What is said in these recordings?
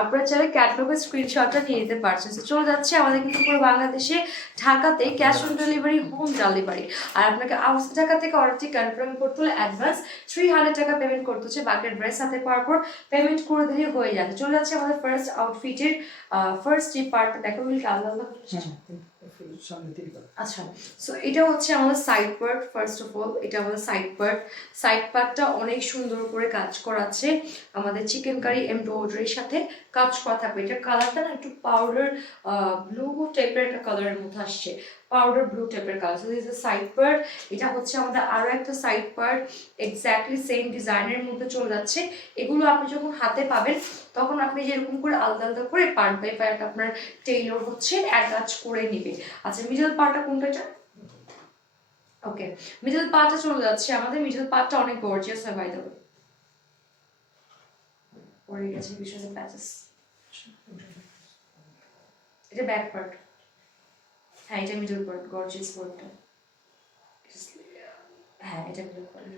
আপনারা চাইলে ক্যাটালগের স্ক্রিনশটটা নিয়ে নিতে পারছেন। তো চলে যাচ্ছে আমাদের কিন্তু পুরো বাংলাদেশে, ঢাকাতে cash on delivery, home delivery. আর আপনাকে আউটসাইড ঢাকা থেকে অর্ডারটি কনফার্ম করতে হলে অ্যাডভান্স 300 টাকা পেমেন্ট করতে হচ্ছে। বাকি ড্রেস হাতে পাওয়ার পর পেমেন্ট করে দিলে হয়ে যাবে। চলে যাচ্ছে আমাদের ফার্স্ট আউটফিটের ফার্স্ট যে পার্টটা দেখো মিলকে আলাদা আলাদা। আচ্ছা, সো এটা হচ্ছে আমাদের side part. First of all এটা আমাদের সাইড পার্ট। সাইড পার্টটা অনেক সুন্দর করে কাজ করা আছে আমাদের চিকেন কারি এমব্রয়ডারির সাথে কাজ করা থাকবে। এটার কালারটা না একটু পাউডার ব্লু টাইপের একটা কালারের মধ্যে আসছে, পাউডার ব্লু টাইপের colour. So this is side part. এটা হচ্ছে আমাদের আরো একটা সাইড পার্ট, এক্স্যাক্টলি সেম ডিজাইনের মধ্যে চলে যাচ্ছে। এগুলো আপনি যখন হাতে পাবেন তখন আপনি যেরকম করে আলাদা আলাদা করে পার্ট বাই পার্ট আপনার টেইলর হচ্ছে অ্যাটাচ করে নেবে। আচ্ছা, মিডল পার্টটা কোনটা? এটা ওকে, মিডল পার্টটা চলে যাচ্ছে আমাদের। মিডল পার্টটা অনেক গর্জিয়াস হয় বাই দ্য ওয়ে। পড়ে গেছে বিষয়ে প্যাচেস। এটা ব্যাক পার্ট। হ্যাঁ, এটা মিডল পার্ট, গর্জিয়াস পার্টটা। হ্যাঁ, এটা middle part.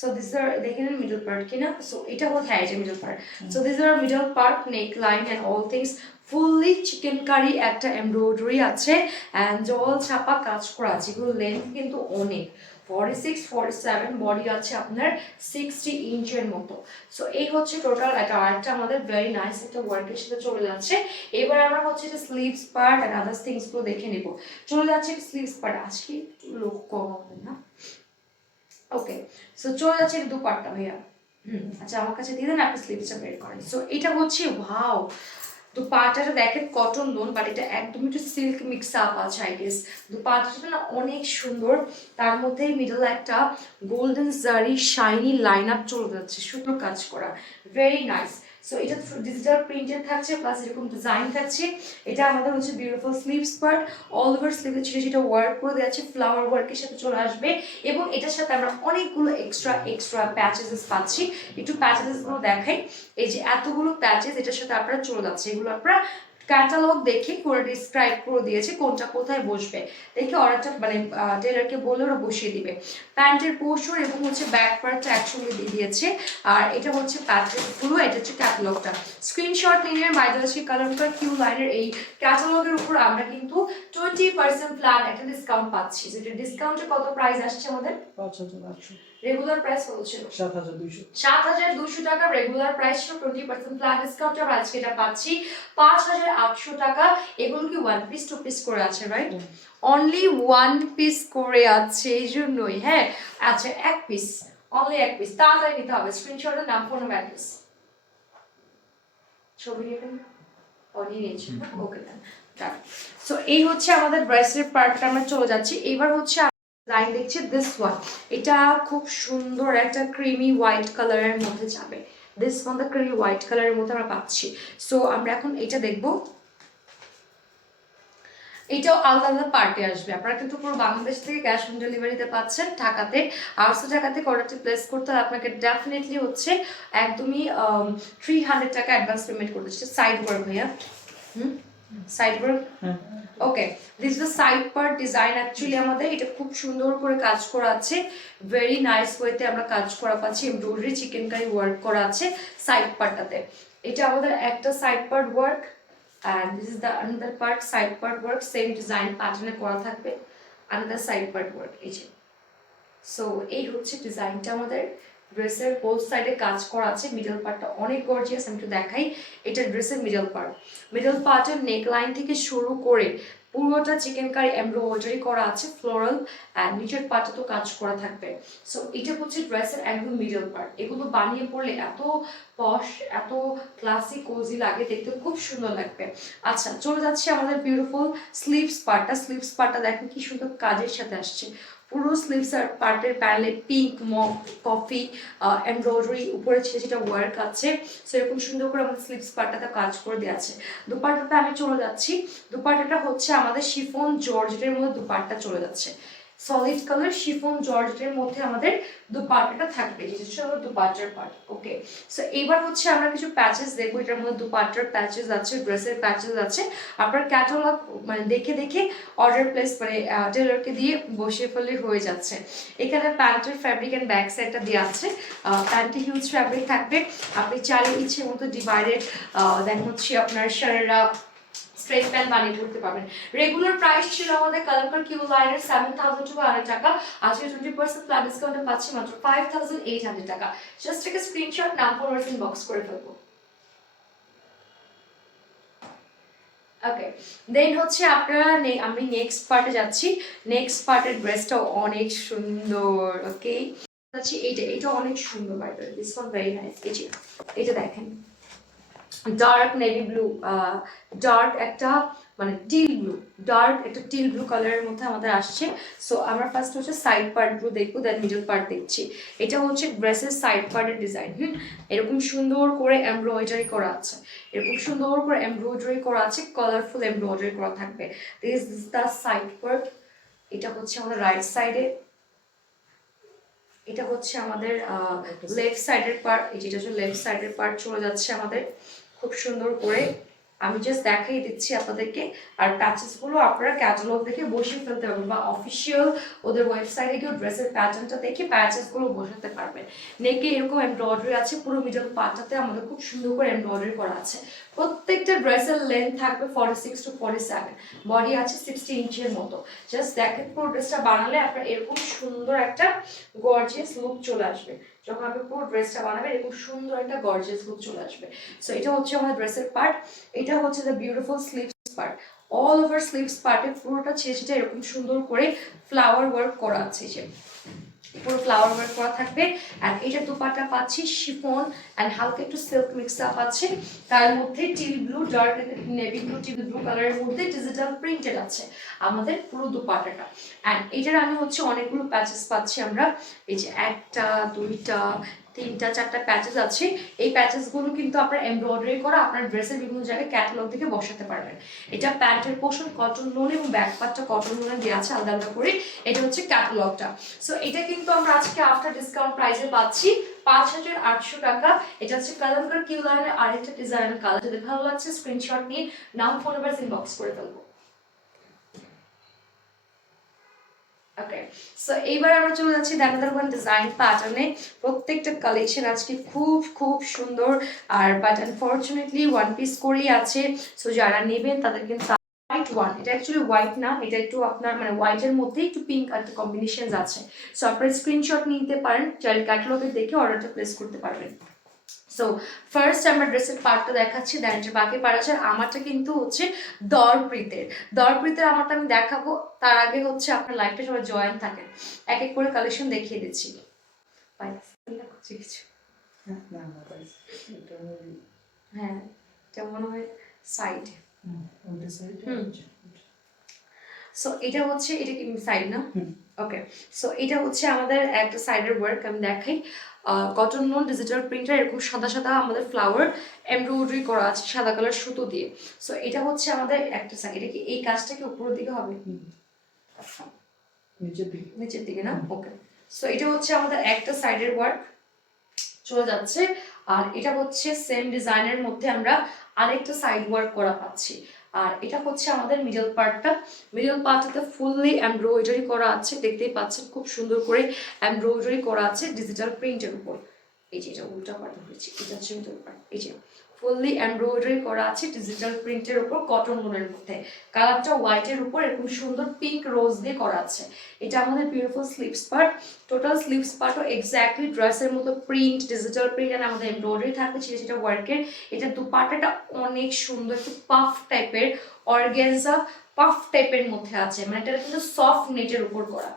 So these are দেখেন মিডল পার্ট কিনা। সো এটা হচ্ছে, হ্যাঁ এটা middle part. So this are middle part, neck line and all things fully chikankari একটা এমব্রয়ডারি আছে এন্ড জল ছাপা কাজ করা আছে। এগুলো লেন্থ কিন্তু অনেক, 46 47, বডি আছে আপনার 60 ইঞ্চের মতো। সো এই হচ্ছে টোটাল একটা আর্টটা আমাদের ভেরি নাইস একটা ওয়ার্কের সাথে চলে যাচ্ছে। এবার আমরা হচ্ছে এটা sleeves part and others things গুলো দেখে নেব। চলে যাচ্ছে স্লিভস পার্ট। আজকে লোক কম হবে না। ওকে, সো চলে যাচ্ছে দুপাট্টা ভাইয়া। আচ্ছা, আমার কাছে দিয়ে দেন, আপনি স্লিভসটা বের করেন। সো এটা হচ্ছে ওয়াও, দুপাট্টাটা দেখেন কটন লোন, বাট এটা একদম একটু সিল্ক মিক্স আপ আছে আই গেস। দুপাট্টাটা না অনেক সুন্দর, তার মধ্যে মিডল একটা গোল্ডেন জারি শাইনি লাইন আপ চলে যাচ্ছে, সুন্দর কাজ করা, ভেরি নাইস। সো এটা ডিজিটাল প্রিন্টেড থাকছে, প্লাস এরকম ডিজাইন থাকছে। এটা আমাদের হচ্ছে beautiful sleeves part, all over স্লিভে ছিল সেটা ওয়ার্ক করে দেওয়া আছে, ফ্লাওয়ার ওয়ার্কের সাথে চলে আসবে। এবং এটার সাথে আমরা অনেকগুলো এক্সট্রা প্যাচেস পাচ্ছি। একটু প্যাচেস গুলো দেখাই। এই যে এতগুলো প্যাচেস এটার সাথে আপনারা চলে যাচ্ছে, এগুলো আপনারা ক্যাটালগ দেখে করে ডিসক্রাইব করে দিয়েছে কোনটা কোথায় বসবে, দেখে অর্ডারটা মানে টেলারকে বলে ওরা বসিয়ে দিবে। প্যান্টের পোর্শন এবং হচ্ছে ব্যাক পার্টটা একসঙ্গে দিয়ে দিয়েছে। আর এটা হচ্ছে প্যাচেসগুলো, এটা হচ্ছে ক্যাটালগটা। স্ক্রিনশট নিয়ে মাইদাসি কালার কিউ লাইনের এই ক্যাটালগের উপর আমরা কিন্তু 20% ফ্ল্যাট একটা ডিসকাউন্ট পাচ্ছি। যেটা ডিসকাউন্টে কত প্রাইস আসছে আমাদের? 5800। রেগুলার প্রাইস কত ছিল? 7200 টাকা রেগুলার প্রাইস ছিল। 20% ফ্ল্যাট ডিসকাউন্টে আমরা আজকে এটা পাচ্ছি 5800 টাকা। এগুলো কি ওয়ান পিস টু পিস করে আছে, রাইট? অনলি ওয়ান পিস করে আছে, এই জন্যই। হ্যাঁ, আচ্ছা, এক পিস, অনলি এক পিস, তাড়াতাড়ি নিতে হবে। স্ক্রিনশটের নাম, ফোন, অ্যাড্রেস, ছবি নিয়েছি। ওকে, সো এই হচ্ছে আমাদের ড্রেসের পার্টটা, আমরা চলে যাচ্ছি। এবার হচ্ছে লাইন দেখছি দিস ওয়ান। এটা খুব সুন্দর একটা ক্রিমি হোয়াইট কালারের মধ্যে যাবে। This one the creamy white কালারের মধ্যে আমরা পাচ্ছি। সো আমরা এখন এটা দেখবো। এটাও আলাদা আলাদা পার্টে আসবে। আপনারা কিন্তু পুরো বাংলাদেশ থেকে ক্যাশ অন ডেলিভারিতে পাচ্ছেন। ঢাকাতে 800 টাকাতে অর্ডারটি প্লেস করতে হলে আপনাকে ডেফিনেটলি হচ্ছে একদমই 300 টাকা অ্যাডভান্স পেমেন্ট করতে হচ্ছে। সাইড ওয়ার্ক ভাইয়া, side work. Okay, this is the side part design. Actually আমাদের এটা খুব সুন্দর করে কাজ করা আছে, ভেরি নাইস ওয়েতে আমরা কাজ করা পাচ্ছি। এমব্রয়ডারি চিকেন কারি ওয়ার্ক করা আছে সাইড পার্টটাতে। এটা আমাদের একটা side part work, and this is the another part, side part work, same design pattern এ করা থাকবে, another side part work। এই যে, সো এই হচ্ছে ডিজাইনটা আমাদের ড্রেসের বোথ সাইডে কাজ করা আছে। মিডল পার্টটা অনেক গর্জিয়াস, আমি একটু দেখাই। এটা ড্রেসের মিডল পার্টের নেক লাইন থেকে শুরু করে পুরোটা চিকেন কারি এমব্রয়ডারি করা আছে, ফ্লোরাল, আর নিচের পার্টে তো কাজ করা থাকবে। সো এটা হচ্ছে ড্রেসের একদম মিডল পার্ট। এগুলো বানিয়ে পড়লে এত পশ, এত ক্লাসিক কোজি লাগে, দেখতে খুব সুন্দর লাগবে। আচ্ছা, চলে যাচ্ছে আমাদের বিউটিফুল স্লিভস পার্টটা দেখেন কি সুন্দর কাজের সাথে আসছে। পুরো স্লিভস আর পার্টের প্যানেলে পিঙ্ক, মক, কফি এমব্রয়ডারি উপরে ছিল সেটা ওয়ার্ক আছে। সেরকম সুন্দর করে আমাদের স্লিভস পার্টটাতে কাজ করে দেওয়া আছে। দুপাট্টাটা আমি চলে যাচ্ছি। দুপাট্টাটা হচ্ছে আমাদের শিফন জর্জেটের মধ্যে দুপাট্টা চলে যাচ্ছে। সলিড কালার শিফন জর্জেটের মধ্যে আমাদের দুপাট্টাটা থাকবে, যেটা হচ্ছে আমাদের দুপাট্টার পার্ট। ওকে, সো এবার হচ্ছে আমরা কিছু প্যাচেস দেখবো। এটার মধ্যে দুপাট্টার প্যাচেস আছে, ড্রেসের প্যাচেস আছে। আপনার ক্যাটালগ মানে দেখে দেখে অর্ডার প্লেস মানে টেলরকে দিয়ে বসিয়ে ফেললে হয়ে যাচ্ছে। এখানে প্যান্টের ফ্যাব্রিক অ্যান্ড ব্যাক সাইডটা দেওয়া আছে। প্যান্টে হিউজ ফ্যাব্রিক থাকবে, আপনি চাইলে ইচ্ছে মতো ডিভাইডেড দেন হচ্ছে আপনার শারারা স্ট্রেট প্যান্ট বানিয়ে পড়তে পারবেন। রেগুলার প্রাইস ছিল আমাদের কালামকার কিউ লাইনের 7,200 টাকা, আজকে 20% প্লাস ডিসকাউন্টে পাচ্ছি মাত্র 5,800 টাকা। জাস্ট একটা স্ক্রিনশট নাম ফরওয়ার্ড ইনবক্স করে ফেলবো। ওকে, দেন হচ্ছে আপনারা আমি নেক্সট পার্টে যাচ্ছি। নেক্সট পার্টের ড্রেসটাও অনেক সুন্দর। ওকে, যাচ্ছি এটা অনেক সুন্দর, by the way this one very nice. এটা দেখেন, ডার্ক নেভি ব্লু, ডার্ক একটা মানে টিল ব্লু, ডার্ক একটা টিল ব্লু কালারের মধ্যে আমাদের আসছে। সো আমরা ফার্স্ট হচ্ছে সাইড পার্ট গুলো দেখবো, দেন মিডল পার্ট দেখছি। এটা হচ্ছে ড্রেসের সাইড পার্টের ডিজাইন। এরকম সুন্দর করে এমব্রয়ডারি করা আছে, এরকম সুন্দর করে এমব্রয়ডারি করা আছে, কালারফুল এমব্রয়ডারি করা থাকবে। This is the side part. এটা হচ্ছে আমাদের রাইট সাইডে, এটা হচ্ছে আমাদের লেফট সাইডের পার্ট। যেটা হচ্ছে লেফট সাইডের পার্ট চলে যাচ্ছে আমাদের খুব সুন্দর করে। আমি জাস্ট দেখাই দিচ্ছি আপনাদেরকে। আর প্যাচেসগুলো আপনারা ক্যাটালগ দেখে বসিয়ে ফেলতে পারবেন, বা অফিসিয়াল ওদের ওয়েবসাইটে গিয়ে ড্রেসের প্যাটার্নটা দেখে প্যাচেসগুলো বসাতে পারবেন। নেকে এরকম এমব্রয়ডারি আছে, পুরো মিডল পার্টটাতে আমাদের খুব সুন্দর করে এমব্রয়ডারি করা আছে। প্রত্যেকটা ড্রেসের লেন্থ থাকবে 46 to 47, বডি আছে 60 ইঞ্চের মতো। জাস্ট দেখেন পুরো ড্রেসটা বানালে আপনার এরকম সুন্দর একটা গর্জিয়াস লুক চলে আসবে। যখন আপনি পুরো ড্রেসটা বানাবেন এরকম সুন্দর একটা গর্জিয়াস লুক চলে আসবে। সো এটা হচ্ছে আমাদের ড্রেসের পার্ট। এটা হচ্ছে the beautiful sleeves part. All over sleeves পার্টে পুরোটা ছেঁচে এরকম সুন্দর করে ফ্লাওয়ার ওয়ার্ক করা আছে, যে পুরো ফ্লাওয়ার ওয়ার্ক করা থাকবে। আর এটা দুপাট্টা পাচ্ছি শিফন অ্যান্ড হালকা একটু সিল্ক মিক্স আপ আছে, তার মধ্যে till blue, dark navy blue, till blue কালারের মধ্যে ডিজিটাল প্রিন্টেড আছে আমাদের পুরো দুপাট্টাটা। অ্যান্ড এটার আমি হচ্ছে অনেকগুলো প্যাচেস পাচ্ছি আমরা। এই যে একটা, দুইটা, তিনটা, চারটা প্যাচেস আছে। এই প্যাচেসগুলো কিন্তু আপনার এমব্রয়ডারি করা, আপনার ড্রেসের বিভিন্ন জায়গায় ক্যাটালগ থেকে বসাতে পারবেন। এটা প্যান্টের পোর্শন কটন লোন এবং ব্যাক পার্টটা কটন লোনে দেওয়া আছে আলাদা আলাদা করে। এটা হচ্ছে ক্যাটালগটা। সো এটা কিন্তু আমরা আজকে আফটার ডিসকাউন্ট প্রাইসে পাচ্ছি 5,800 টাকা। এটা হচ্ছে কালামকার কিউ লাইনের আরেকটা ডিজাইনের কালার। যদি ভালো লাগছে স্ক্রিনশট নিয়ে নাম ফোন নাম্বার ইনবক্স করে ফেলবো। ওকে, সো এইবার আমরা চলে যাচ্ছি দানাদার ওয়ান ডিজাইন প্যাটার্নে। প্রত্যেকটা কালেকশন আজকে খুব খুব সুন্দর, আর বাট আনফরচুনেটলি ওয়ান পিস করেই আছে। সো যারা নেবেন তাদের কিন্তু হোয়াইট ওয়ান, এটা অ্যাকচুয়ালি হোয়াইট না, এটা একটু আপনার মানে হোয়াইটের মধ্যে একটু পিঙ্ক একটা কম্বিনেশন আছে। সো আপনারা স্ক্রিনশট নিতে পারেন, চাইলে ক্যাটালগে দেখে অর্ডারটা প্লেস করতে পারবেন। সো ফার্স্ট আমরা ড্রেসের পার্টটা দেখাচ্ছি, দেন বাকি পার্ট আছে। আমারটা কিন্তু হচ্ছে দরপ্রীতের। দরপ্রীতের আমারটা আমি দেখাবো, তার আগে হচ্ছে আপনার লাইফটা সবাই জয়েন থাকেন, এক এক করে কালেকশন দেখিয়ে দিচ্ছি। কিছু হ্যাঁ, এটা মনে হয় সাইড। সো এটা হচ্ছে, এটা কি সাইড না? ওকে, সো এটা হচ্ছে আমাদের একটা সাইডের ওয়ার্ক। আমি দেখাই, কটন লোন ডিজিটাল প্রিন্টার, এরকম সাদা সাদা আমাদের ফ্লাওয়ার এমব্রয়ডারি করা আছে সাদা কালার সুতো দিয়ে। সো এটা হচ্ছে আমাদের একটা সাইড। এটা কি এই কাজটা কি উপরের দিকে হবে? নিচের দিকে না? ওকে, সো এটা হচ্ছে আমাদের একটা সাইডের ওয়ার্ক চলে যাচ্ছে। আর এটা হচ্ছে সেম ডিজাইনের মধ্যে আমরা আরেকটা সাইড ওয়ার্ক করা পাচ্ছি। আর এটা হচ্ছে আমাদের মিডল পার্টটা। মিডল পার্টটাতে ফুললি এমব্রয়ডারি করা আছে, দেখতেই পাচ্ছেন খুব সুন্দর করে এমব্রয়ডারি করা আছে ডিজিটাল প্রিন্টের উপর। এই যে এটা উল্টা পার্ট হয়েছে, এটা হচ্ছে মিডল পার্ট। এই যে ফুললি এমব্রয়ডারি করা আছে ডিজিটাল প্রিন্টের উপর কটন লোনের মধ্যে। কালারটা হোয়াইটের উপর এরকম সুন্দর পিঙ্ক রোজ দিয়ে করা আছে। এটা আমাদের beautiful sleeves part. Total sleeves পার্টও এক্স্যাক্টলি ড্রেসের মতো প্রিন্ট, ডিজিটাল প্রিন্ট আর আমাদের এমব্রয়ডারি থাকবে ছিল সেটা ওয়ার্কের। এটা দুপাট্টাটা অনেক সুন্দর, একটু পাফ টাইপের অর্গানজা পাফ টাইপের মধ্যে আছে। মানে এটা কিন্তু সফট নেটের উপর করা,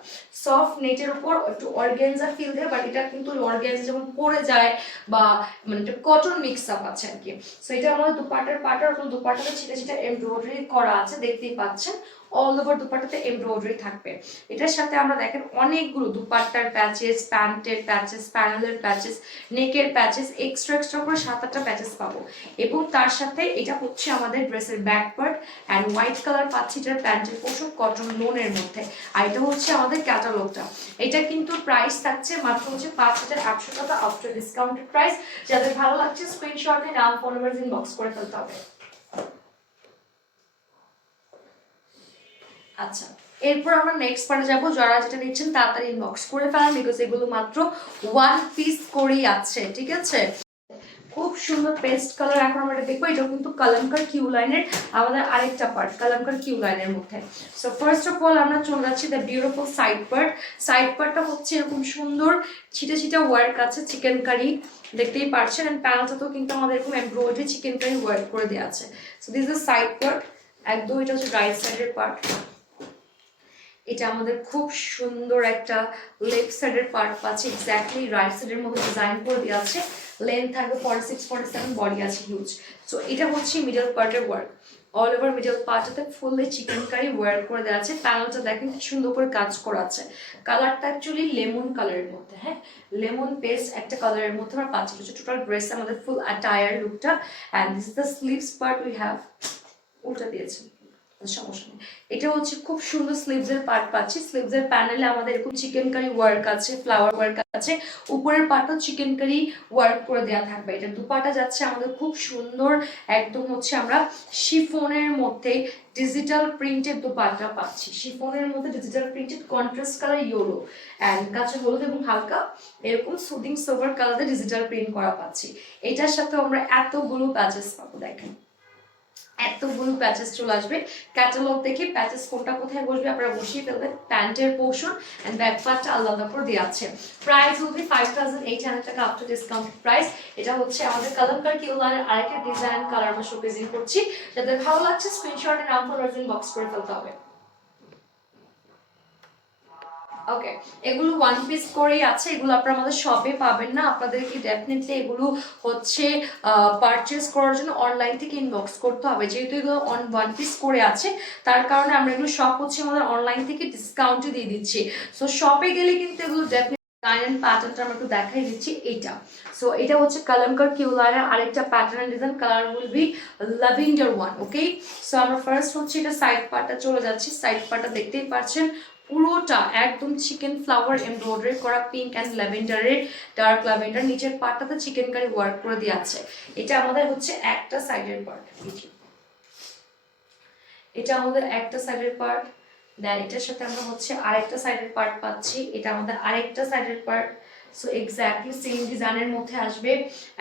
সফট নেটের উপর একটু অর্গানজা ফিল দেয়, বাট এটা কিন্তু অর্গানজা যেমন পড়ে যায় বা মানে একটা কটন মিক্স আপ আছে আর কি। সো এটা আমাদের দুপাট্টার পার্ট, আর দুপাট্টাটা ছিটা ছিটা এমব্রয়ডারি করা আছে, দেখতেই পাচ্ছেন অল ওভার দুপাট্টাতে এমব্রয়ডারি থাকবে। এটার সাথে আমরা দেখেন অনেকগুলো দুপাট্টার প্যাচেস, প্যান্টের প্যাচেস, প্যানেলের প্যাচেস, নেকের প্যাচেস, এক্সট্রা করে 7-8টা প্যাচেস পাবো। এবং তার সাথে এটা হচ্ছে আমাদের ড্রেসের back part and white colour পাচ্ছি, এটার প্যান্টের পোশাক কটন লোনের মধ্যে। আর এটা হচ্ছে আমাদের ক্যাটালগটা। এটা কিন্তু প্রাইস থাকছে মাত্র হচ্ছে 5,800 টাকা আফটার ডিসকাউন্টেড প্রাইস। যাদের ভালো লাগছে স্ক্রিনশটে নাম, ফোন নাম্বার ইনবক্স করে ফেলতে হবে। আচ্ছা, এরপর আমরা নেক্সট পার্টে যাব। যারা যেটা নিচ্ছেন তাড়াতাড়ি ইনবক্স করে ফেলান, বিকজ এগুলো মাত্র 1 পিস করেই আছে, ঠিক আছে? খুব সুন্দর পেস্ট কালার। এখন আমরা দেখবো এটা কিন্তু কালামকার কিউ লাইনের আমাদের আরেকটা পার্ট, কালামকার কিউ লাইনের মধ্যে। সো ফার্স্ট অফ অল আমরা চলে যাচ্ছি the beautiful side part. Side পার্টটা হচ্ছে এরকম সুন্দর ছিটে ছিটে ওয়ার্ক আছে, চিকেন কারি দেখতেই পারছেন। এন্ড প্যানেলটাতেও কিন্তু আমাদের এরকম এমব্রয়ডারি চিকেন কারি ওয়ার্ক করে দেওয়া আছে। So this is side part. একদম এটা হচ্ছে রাইট সাইডের পার্ট। এটা আমাদের খুব সুন্দর একটা লেফট সাইডের পার্ট পাচ্ছে, এক্স্যাক্টলি রাইট সাইডের মধ্যে ডিজাইন করে দেওয়া আছে। লেন্থ থাকবে 46-47, বডি আছে হিউজ। সো এটা হচ্ছে মিডল পার্টের ওয়ার্ক। অল ওভার মিডল পার্টটাতে ফুললি চিকেন কারি ওয়ার্ক করে দেওয়া আছে। প্যানেলটা দেখেন কি সুন্দর করে কাজ করা আছে। কালারটা অ্যাকচুয়ালি লেমন কালারের মধ্যে, হ্যাঁ, লেমন পেস্ট একটা কালারের মধ্যে আমরা পাচ্ছি। টোটাল ড্রেস আমাদের ফুল অ্যাটায়ার লুকটা। And this is the sleeves part we have. উল্টা দিয়েছে, সমস্যা নেই। এটা হচ্ছে খুব সুন্দর স্লিভস এর পার্ট পাচ্ছি। স্লিভস এর প্যানেলে আমাদের এরকম চিকেন কারি ওয়ার্ক আছে, ফ্লাওয়ার ওয়ার্ক আছে। উপরের পার্টও চিকেন কারি ওয়ার্ক করে দেওয়া থাকবে। এটা দুপাটা যাচ্ছে আমাদের খুব সুন্দর, একদম হচ্ছে আমরা শিফনের মধ্যে ডিজিটাল প্রিন্টেড দুপাটা পাচ্ছি। শিফনের মধ্যে digital printed contrast colour yellow and কাঁচা হলুদ এবং হালকা এরকম সুদিং সোভার কালারে ডিজিটাল প্রিন্ট করা পাচ্ছি। এটার সাথে আমরা এতগুলো প্যাচেস পাবো, দেখেন এতগুলো প্যাচেস চলে আসবে। ক্যাটালগ দেখে প্যাচেস কোনটা কোথায় বসবে আপনারা বসিয়ে ফেলবেন। প্যান্টের পোর্শন এন্ড ব্যাক পার্টটা আলাদা করে দেওয়া আছে। প্রাইস হবে 5,800 টাকা আফটার ডিসকাউন্ট প্রাইস। এটা হচ্ছে আমাদের কালামকার কিউ লাইনের আরেকটা ডিজাইন কালার আমরা শোকেজিং করছি। যাদের ভালো লাগছে স্ক্রিনশট এর নাম ফোন বক্স করে ফেলতে হবে। ওকে, এগুলো ওয়ান পিস করেই আছে। এগুলো আপনারা আমাদের শপে পাবেন না, আপনাদেরকে ডেফিনেটলি এগুলো হচ্ছে পারচেজ করার জন্য অনলাইন থেকে ইনবক্স করতে হবে। যেহেতু এগুলো ওয়ান পিস করে আছে তার কারণে আমরা এগুলো শপ হচ্ছে আমাদের অনলাইন থেকে ডিসকাউন্টে দিয়ে দিচ্ছি। সো শপে গেলে কিন্তু এগুলো ডেফিনেটলি ডিজাইন প্যাটার্নটা আমরা একটু দেখাই দিচ্ছি। এইটা সো এটা হচ্ছে কালামকার কিউ লাইনের আরেকটা pattern design. Colour will be lavender one. Okay, so আমরা ফার্স্ট হচ্ছে এটা সাইড পার্টটা চলে যাচ্ছি। সাইড পার্টটা দেখতেই পাচ্ছেন পুরোটা একদম চিকেন ফ্লাওয়ার এমব্রয়ডারি করা, পিঙ্ক অ্যান্ড ল্যাভেন্ডারের, ডার্ক ল্যাভেন্ডার। নিচের পার্টটাতে চিকেন কারি ওয়ার্ক করে দেওয়া আছে। এটা আমাদের হচ্ছে একটা সাইডের পার্ট। এটা আমাদের একটা সাইডের পার্ট। দেন এটার সাথে আমরা হচ্ছে আরেকটা সাইডের পার্ট পাচ্ছি। এটা আমাদের আরেকটা সাইডের পার্ট। সো এক্স্যাক্টলি সেম ডিজাইনের মধ্যে আসবে।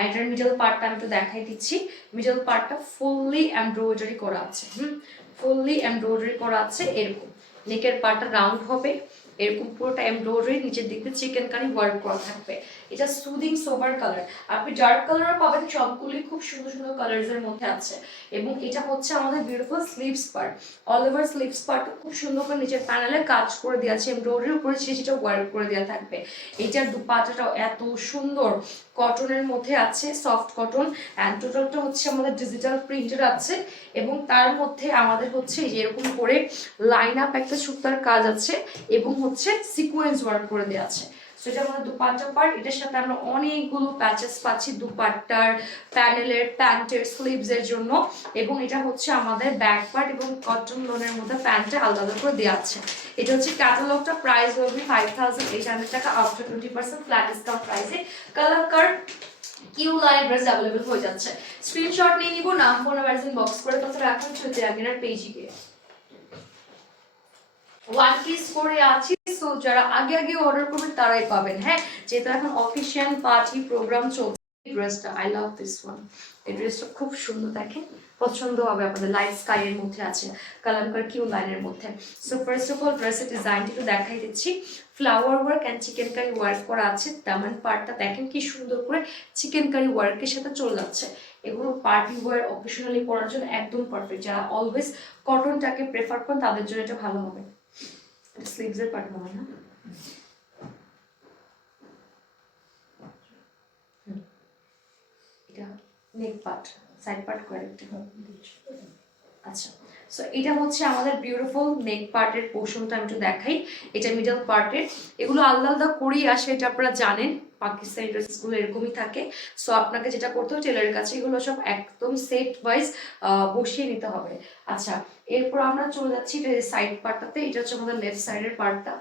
এটার মিডল পার্টটা আমি একটু দেখাই দিচ্ছি। মিডল পার্টটা ফুললি এমব্রয়ডারি করা আছে। ফুললি এমব্রয়ডারি করা আছে। এরকম নেকের পার্টটা রাউন্ড হবে, এরকম পুরোটা এমব্রয়ডারি, নিচের দিকে চিকেন কারি ওয়ার্ক করা থাকবে। এটা সুদিং সোবার কালার। আপনি ডার্ক কালার পাবেন, সবগুলি খুব সুন্দর সুন্দর কালার্স এর মধ্যে আছে। এবং এটা হচ্ছে আমাদের beautiful sleeves part. All over sleeves part খুব সুন্দর করে নিচের প্যানেলে কাজ করে দেওয়া আছে, এমব্রয়ডারির উপরে সেটা ওয়ার্ক করে দেওয়া থাকবে। এটার দুপাটাটাও এত সুন্দর, কটনের মধ্যে আছে, সফট কটন অ্যান্ড টোটালটা হচ্ছে আমাদের ডিজিটাল প্রিন্টেড আছে। এবং তার মধ্যে আমাদের হচ্ছে এরকম করে লাইন আপ একটা সুতার কাজ আছে এবং হচ্ছে সিকোয়েন্স ওয়ার্ক করে দেওয়া আছে। সো এটা আমাদের দুপাট্টা পার্ট। এটার সাথে আমরা অনেকগুলো প্যাচেস পাচ্ছি দুপাট্টার, প্যানেলের, প্যান্টের, স্লিভস এর জন্য। এবং এটা হচ্ছে আমাদের ব্যাক পার্ট এবং কটন লোনের মধ্যে প্যান্টটা আলাদা করে দেওয়া আছে। এটা হচ্ছে ক্যাটালগটা। প্রাইস হবে 5,800 টাকা আফটার 20% ফ্ল্যাট ডিসকাউন্ট প্রাইসে। কালামকার কিউ লাইন ড্রেস অ্যাভেলেবল হয়ে যাচ্ছে। স্ক্রিনশট নিয়ে নিব, নাম ফোন নাম্বার বক্স করে তারপরে এখন চলতে আগের পেজে গিয়ে ওয়ান পিস করে আছি। সো যারা আগে আগে অর্ডার করবেন তারাই পাবেন, হ্যাঁ, যেহেতু এখন অফিসিয়াল পার্টি প্রোগ্রাম চলছে। ড্রেসটা আই লাভ দিস ওয়ান। এই ড্রেসটা খুব সুন্দর, দেখেন পছন্দ হবে আপনাদের। লাইট স্কাই এর মধ্যে আছে, কালামকার কিউ লাইনের মধ্যে। সো ফার্স্ট অফ অল ড্রেসের ডিজাইনটা একটু দেখাই দিচ্ছি। Flower work and chikankari work করা আছে। দামান পার্টটা দেখেন কি সুন্দর করে চিকেন কারি ওয়ার্কের সাথে চলে যাচ্ছে। এগুলো পার্টি ওয়ার অকেশনালি পরার জন্য একদম পারফেক্ট। যারা অলওয়েজ কটনটাকে প্রেফার করেন তাদের জন্য এটা ভালো হবে। এটা স্লিভস এর পার্ট হবে না, এটা নেক পার্ট, সাইড পার্ট করে একটা। আচ্ছা, সো এটা হচ্ছে আমাদের বিউটিফুল নেক পার্টের পোর্শনটা, আমি একটু দেখাই। এটা মিডল পার্টের, এগুলো আলাদা আলাদা করেই আসে, এটা আপনারা জানেন পাকিস্তানি ড্রেসগুলো এরকমই থাকে। সো আপনাকে যেটা করতে হবে টেলারের কাছে এগুলো সব একদম সেট ওয়াইজ বসিয়ে নিতে হবে। আচ্ছা, এরপর আমরা চলে যাচ্ছি এটা সাইড পার্টটাতে। এটা হচ্ছে আমাদের লেফট সাইডের পার্টটা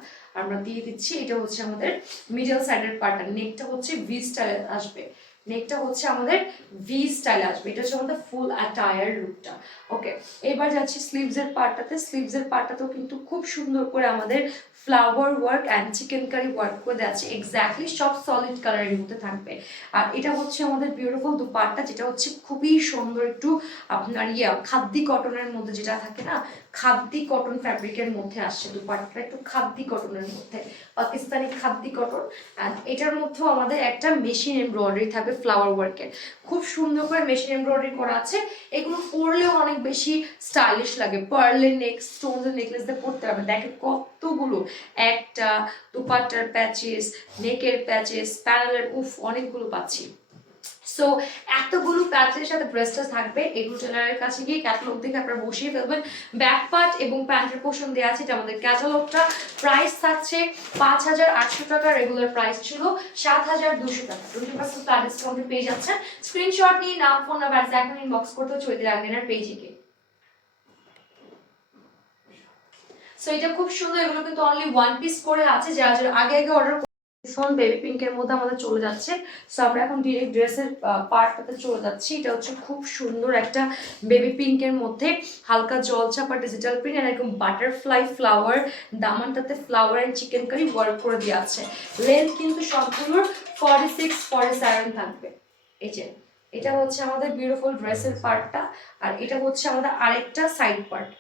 আমরা দিয়ে দিচ্ছি। এটা হচ্ছে আমাদের মিডল সাইডের পার্টটা। নেকটা হচ্ছে ভি স্টাইল আসবে, নেকটা হচ্ছে আমাদের ভি স্টাইল আসবে। এটা হচ্ছে আমাদের ফুল অ্যাটায়ার লুকটা। ওকে, এবার যাচ্ছি স্লিভস এর পার্টটাতে। স্লিভস এর পার্টটাতেও কিন্তু খুব সুন্দর করে আমাদের flower work and chikankari work করে যাচ্ছে, এক্স্যাক্টলি সব সলিড কালারের মধ্যে থাকবে। আর এটা হচ্ছে আমাদের বিউটিফুল দুপাট্টা, যেটা হচ্ছে খুবই সুন্দর একটু আপনার খাদ্দি কটনের মধ্যে, যেটা থাকে না খাদ্দি কটন ফ্যাব্রিকের মধ্যে আসছে দুপাট্টাটা, একটু খাদ্দি কটনের মধ্যে, পাকিস্তানি খাদ্দি কটন। অ্যান্ড এটার মধ্যেও আমাদের একটা মেশিন এমব্রয়ডারি থাকবে ফ্লাওয়ার ওয়ার্কের, খুব সুন্দর করে মেশিন এমব্রয়ডারি করা আছে। এগুলো পরলেও অনেক বেশি স্টাইলিশ লাগে, পার্লের নেক স্টোনস নেকলেস দিয়ে পরতে হবে। দেখেন কতগুলো, একটা দুপাট্টার প্যাচেস, নেকের প্যাচেস, প্যানেলের, উফ অনেকগুলো পাচ্ছি। সো এতগুলো প্যাচের সাথে ড্রেসটা থাকবে। এগুলো টেলারের কাছে গিয়ে ক্যাটালগ দেখে আপনারা বসিয়ে ফেলবেন। ব্যাক পার্ট এবং প্যান্টের পোর্শন দেওয়া আছে। এটা আমাদের ক্যাটালগটা, প্রাইস থাকছে 5,800 টাকা, রেগুলার প্রাইস ছিল 7,200 টাকা। 20% ফ্ল্যাট ডিসকাউন্টে পেয়ে যাচ্ছেন। স্ক্রিনশট নিয়ে নাম, ফোন নাম্বার এখন ইনবক্স করতে চৈতি রাঙ্গিনার পেজে গিয়ে। সো এটা খুব সুন্দর, এগুলো কিন্তু অনলি ওয়ান পিস করে আছে। যারা যারা আগে আগে অর্ডার বেবি পিঙ্কের মধ্যে আমাদের চলে যাচ্ছে। সো আমরা এখন ডিরেক্ট ড্রেসের পার্টটাতে চলে যাচ্ছি। এটা হচ্ছে খুব সুন্দর একটা বেবি পিঙ্কের মধ্যে হালকা জলছাপা ডিজিটাল প্রিন্ট আর এরকম বাটারফ্লাই ফ্লাওয়ার, দামানটাতে flower and chikankari work করে দেওয়া আছে। লেন্থ কিন্তু সম্পূর্ণ 46-47 থাকবে। এই যে এটা হচ্ছে আমাদের বিউটিফুল ড্রেসের পার্টটা, আর এটা হচ্ছে আমাদের আরেকটা side part.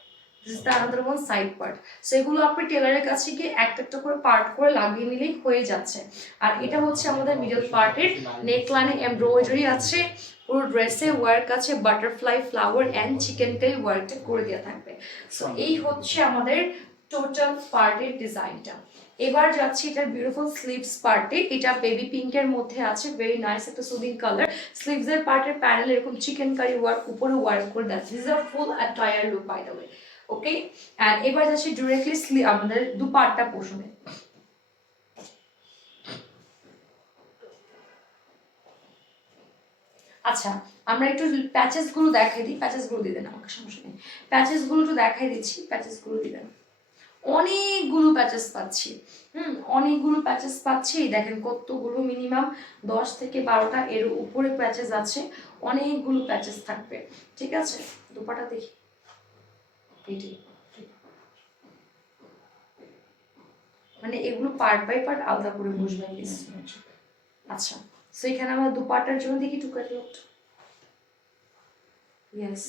This is the another one side part. So এগুলো আপনি টেলারের কাছে গিয়ে একটা একটা করে পার্ট করে লাগিয়ে নিলেই হয়ে যাচ্ছে। আর এটা হচ্ছে আমাদের মিডল পার্টের নেকলাইনে এমব্রয়ডারি আছে, পুরো ড্রেসে ওয়ার্ক আছে, butterfly flower and chikankari ওয়ার্কটা করে দেওয়া থাকবে। সো এই হচ্ছে আমাদের টোটাল পার্টের ডিজাইনটা। এবার যাচ্ছি এটার বিউটিফুল স্লিভস পার্টে। এটা বেবি পিঙ্কের মধ্যে আছে, ভেরি নাইস একটা সুদিং কালার। স্লিভস এর পার্টের প্যানেল এরকম চিকেন কারি ওয়ার্ক উপরে ওয়ার্ক করে দেওয়া। This is a full attire look by the way. Okay, and এবার যাচ্ছি ডিরেক্টলি আমাদের দুপাট্টা পোর্শনে। আচ্ছা, আমরা একটু প্যাচেস গুলো দেখাই দিই। প্যাচেস গুলো দিয়ে দেন আমাকে, সমস্যা নেই। প্যাচেস গুলো একটু দেখাই দিচ্ছি, প্যাচেস গুলো দিয়ে দেন। অনেকগুলো প্যাচেস পাচ্ছি, অনেকগুলো প্যাচেস পাচ্ছি। দেখেন কতগুলো, মিনিমাম 10 থেকে 12টা এর উপরে প্যাচেস আছে। অনেকগুলো প্যাচেস থাকবে, ঠিক আছে। দুপাটা দেখি, এইটাই মানে এগুলো পার্ট বাই পার্ট আলাদা করে বসবে। আচ্ছা, সো এখানে আমরা দুপাটার জন্য দেখি টুকার লোকটা। ইয়েস,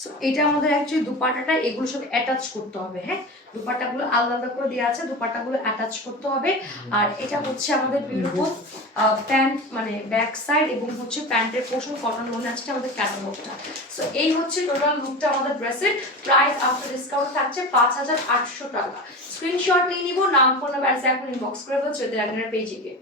সো এটা আমাদের অ্যাকচুয়ালি দুপাটাটা এগুলো সব অ্যাটাচ করতে হবে। হ্যাঁ, দুপাট্টাগুলো আলাদা করে দেওয়া আছে, দুপাট্টাগুলো অ্যাটাচ করতে হবে। আর এটা হচ্ছে আমাদের বিউটিফুল প্যান্ট, মানে ব্যাক সাইড এবং হচ্ছে প্যান্টের পোর্শন কটন মনে আছে আমাদের ক্যাটালগটা। সো এই হচ্ছে টোটাল লুকটা আমাদের ড্রেসের। প্রাইস আফটার ডিসকাউন্ট থাকছে 5,800 টাকা। স্ক্রিনশট নিয়ে নিব, নাম ফোন নাম্বার এখন ইনবক্স করে ফেলছে রাগনার পেজে গিয়ে।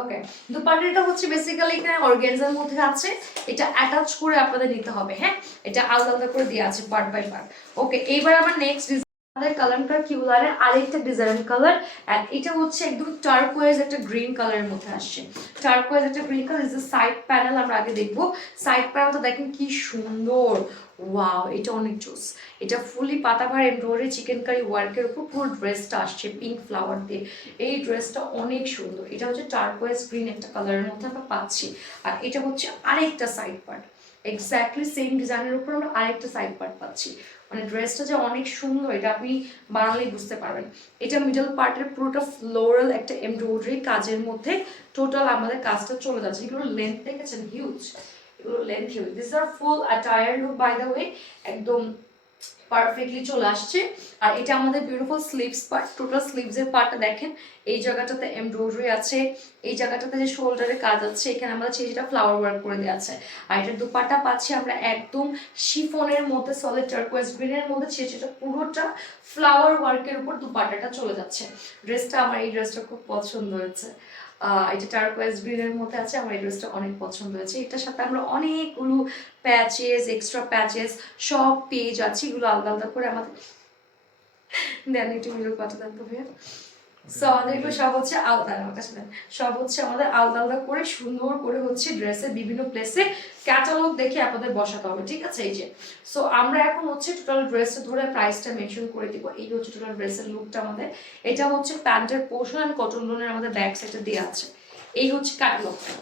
ওকে, দুপাট্টাটা হচ্ছে বেসিক্যালি এখানে অর্গানজার মধ্যে আছে, এটা অ্যাটাচ করে আপনাদের নিতে হবে। হ্যাঁ, এটা আলাদা আলাদা করে দেওয়া আছে পার্ট বাই পার্ট। ওকে, এইবার আমার নেক্সট আমাদের কালারটা কিউলারের আরেকটা ডিজাইন কালার, এন্ড এটা হচ্ছে একদম টার্কোয়েজ একটা গ্রিন কালারের মধ্যে আসছে। টার্কোয়েজ একটা green colour. Is side panel, আমরা আগে দেখবো সাইড প্যানেলটা। দেখেন কি সুন্দর, ওয়াও, এটা অনেক জোস। এটা ফুলি পাতাভার এমব্রয়ডারি চিকেন কারি ওয়ার্কের উপর পুরো ড্রেসটা আসছে পিঙ্ক ফ্লাওয়ার দিয়ে। এই ড্রেসটা অনেক সুন্দর। এটা হচ্ছে টার্কোয়েজ গ্রিন একটা কালারের মধ্যে আমরা পাচ্ছি। আর এটা হচ্ছে আরেকটা সাইড পার্ট, এক্স্যাক্টলি সেম ডিজাইনের উপর আমরা আরেকটা সাইড পার্ট পাচ্ছি। মানে ড্রেসটা যে অনেক সুন্দর এটা আপনি বানালেই বুঝতে পারবেন। এটা মিডল পার্টের পুরোটা ফ্লোরাল একটা এমব্রয়ডারি কাজের মধ্যে টোটাল আমাদের কাজটা চলে যাচ্ছে। এগুলো লেন্থ দেখেছেন, হিউজ, এগুলো length huge. This are full attire look by the way, একদম পারফেক্টলি চলে আসছে। আর এটা আমাদের বিউটিফুল স্লিভস পার্ট, টোটাল স্লিভসের পার্টটা দেখেন, এই জায়গাটাতে এমব্রয়ডারি আছে, এই জায়গাটাতে যে শোল্ডারে কাজ আছে, এখানে আমরা ছেলেটা ফ্লাওয়ার ওয়ার্ক করে দেওয়া আছে। আর এটার দুপাট্টা পাচ্ছি আমরা একদম শিফনের মধ্যে, সলিড টার্কোয়েজ গ্রিনের মধ্যে, ছেলেটা পুরোটা ফ্লাওয়ার ওয়ার্কের উপর দুপাট্টাটা চলে যাচ্ছে। ড্রেসটা আমার এই ড্রেসটা খুব পছন্দ হয়েছে, এটা টার্কোয়েজ গ্রিনের মধ্যে আছে, আমার এই ড্রেসটা অনেক পছন্দ হয়েছে। এটার সাথে আমরা অনেকগুলো প্যাচেস, এক্সট্রা প্যাচেস সব পেয়ে যাচ্ছি, এগুলো আলাদা আলাদা করে আমাদের দেন একটু মিরর পাঠা দেন তো ভাইয়া। সো আমাদের এগুলো সব হচ্ছে আলাদা, আমার কাছে দেন, সব হচ্ছে আমাদের আলাদা আলাদা করে সুন্দর করে হচ্ছে ড্রেসের বিভিন্ন প্লেসে ক্যাটালগ দেখে আপনাদের বসাতে হবে, ঠিক আছে? এই যে সো আমরা এখন হচ্ছে টোটাল ড্রেসটা ধরে প্রাইসটা মেনশন করে দিব। এই হচ্ছে টোটাল ড্রেসের লুকটা আমাদের, এটা হচ্ছে প্যান্টের পোর্শন অ্যান্ড কটন লোনের আমাদের ব্যাক সাইডে দেওয়া আছে, এই হচ্ছে ক্যাটালগটা।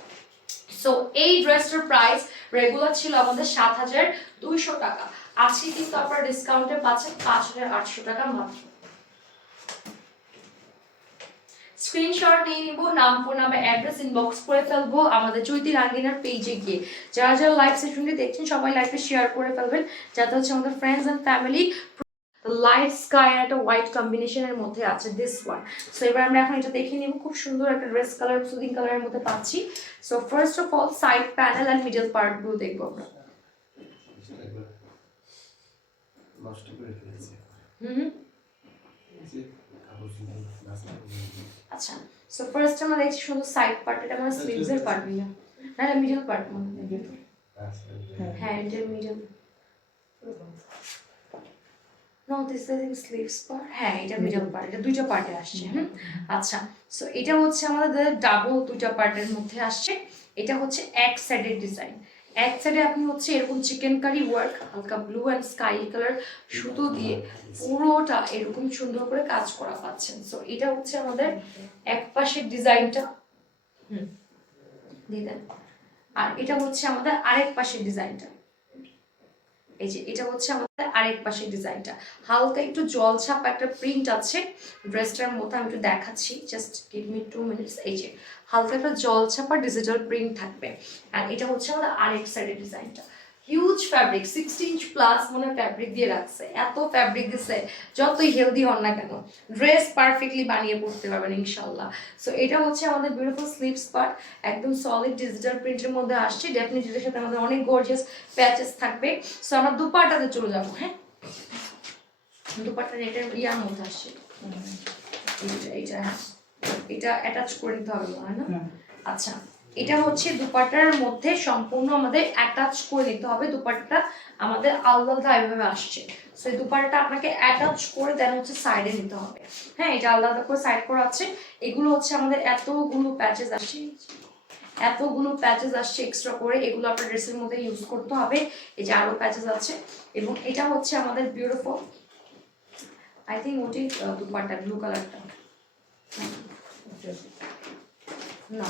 সো এই ড্রেসটার প্রাইস রেগুলার ছিল আমাদের ৭,২০০ টাকা, আজকে কিন্তু আপনারা ডিসকাউন্টে পাচ্ছেন ৫,৮০০ টাকা মাত্র। স্ক্রিনশট নিয়ে নিব, নাম, ফোন নাম্বার, অ্যাড্রেস ইনবক্স করে ফেলবো আমাদের চৈতি রাঙ্গিনার পেজে গিয়ে। যারা যারা লাইভ সেশনটি দেখছেন সবাই লাইভে শেয়ার করে ফেলবেন, যাতে হচ্ছে আমাদের friends and family. Light sky আর একটা হোয়াইট কম্বিনেশনের মধ্যে আছে দিস ওয়ান। সো এবার আমরা এখন এটা দেখে নিব, খুব সুন্দর একটা ড্রেস কালার, সুদিং কালারের মধ্যে পাচ্ছি। So first of all side panel and middle part গুলো দেখবো আমরা। আচ্ছা, সো ফার্স্ট আমরা দেখছি শুধু সাইড পার্ট, এটা মানে স্লিভস এর পার্ট না, না মিডল পার্ট মানে, হ্যাঁ এটা middle, no this is sleeves part, হ্যাঁ এটা মিডল পার্ট, এটা দুইটা পার্টে আসছে। আচ্ছা, সো এটা হচ্ছে আমাদের ডাবল দুইটা পার্টের মধ্যে আসছে। এটা হচ্ছে এক সাইডের ডিজাইন, এক সাইডে আপনি হচ্ছে এরকম চিকেন কারি ওয়ার্ক, হালকা ব্লু অ্যান্ড স্কাই কালার সুতো দিয়ে পুরোটা এরকম সুন্দর করে কাজ করা পাচ্ছেন। সো এটা হচ্ছে আমাদের এক পাশের ডিজাইনটা, দিলেন, আর এটা হচ্ছে আমাদের আরেক পাশের ডিজাইনটা। এই যে এটা হচ্ছে আমাদের আরেক পাশের ডিজাইনটা, হালকা একটু জল ছাপ একটা প্রিন্ট আছে ড্রেসটার মধ্যে, আমি একটু দেখাচ্ছি, জাস্ট গিভ মি 2 মিনিটস। এই যে হালকা একটা জল ছাপা ডিজিটাল প্রিন্ট থাকবে। আর এটা হচ্ছে আমাদের আরেক সাইডের ডিজাইনটা, হিউজ ফ্যাব্রিক, 16 ইঞ্চ প্লাস মনে ফ্যাব্রিক দিয়ে রাখছে, এত ফ্যাব্রিক দিচ্ছে, যতই হেলদি হন না কেন ড্রেস পারফেক্টলি বানিয়ে পড়তে পারবেন ইনশাল্লাহ। সো এটা হচ্ছে আমাদের বিউটিফুল স্লিভস পার্ট, একদম সলিড ডিজিটাল প্রিন্টের মধ্যে আসছে, ডেফিনেটলি এর সাথে আমাদের অনেক গর্জিয়াস প্যাচেস থাকবে। সো আমরা দুপাট্টাতে চলে যাবো। হ্যাঁ, দুপাট্টা এটার ইয়ার মধ্যে আসছে, এইটা হ্যাঁ, এটা অ্যাটাচ করে নিতে হবে মনে হয় না? আচ্ছা, এটা হচ্ছে দুপাট্টার মধ্যে সম্পূর্ণ আমাদের অ্যাটাচ করে নিতে হবে, দুপাট্টাটা আমাদের আলাদা আলাদা এভাবে আসছে। সো এই দুপাট্টাটা আপনাকে অ্যাটাচ করে দেন হচ্ছে সাইডে নিতে হবে। হ্যাঁ, এটা আলাদা আলাদা করে সাইড করা আছে। এগুলো হচ্ছে আমাদের এতগুলো প্যাচেস আসছে, এতগুলো প্যাচেস আসছে এক্সট্রা করে, এগুলো আপনার ড্রেসের মধ্যে ইউজ করতে হবে। এই যে আরো প্যাচেস আছে, এবং এটা হচ্ছে আমাদের বিউটিফুল, আই থিঙ্ক ওটি দুপাট্টা ব্লু কালারটা না,